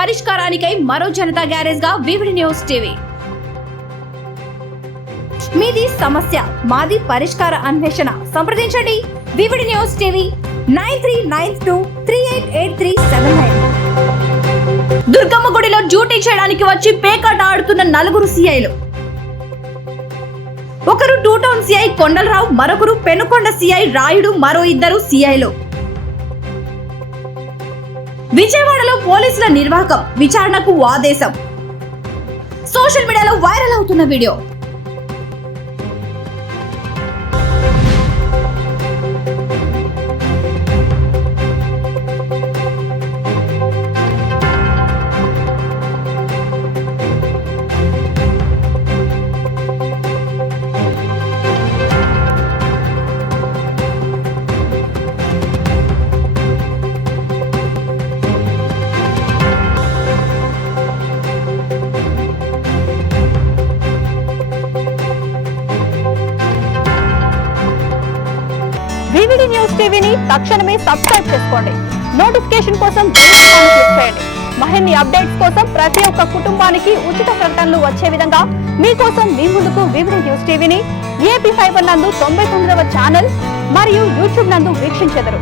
పరిష్కారానికై మరో జనతా గ్యారేజ్ గా VVD news TV. మీది సమస్య మాది పరిష్కార అన్వేషణ. సంప్రదించండి వివిడి న్యూస్ టీవీ 9392388379. దుర్గమ్మ గుడిలో డ్యూటీ చేయడానికి వచ్చి పేకాట ఆడుతున్న 4 సిఐలు. ఒకరు 2 టౌన్ సిఐ కొండలరావు, మరొకరు పెనుకొండ సిఐ రాయుడు, మరో 2 సిఐలు. విజయవాడలో పోలీసుల నిర్వాహకం, విచారణకు ఆదేశం. సోషల్ మీడియాలో వైరల్ అవుతున్న వీడియో. వివిడి న్యూస్ టీవీని తక్షణమే సబ్స్క్రైబ్ చేసుకోండి. నోటిఫికేషన్ కోసం బెల్ ఐకాన్ క్లిక్ చేయండి. మరిన్ని అప్డేట్స్ కోసం ప్రతి ఒక్క కుటుంబానికి ఉచిత ప్రకటనలు వచ్చే విధంగా మీకోసం మీ ముందుకు వివిడి న్యూస్ టీవీని AP ఫైబర్ నందు 99వ ఛానల్ మరియు యూట్యూబ్ నందు వీక్షించెదరు.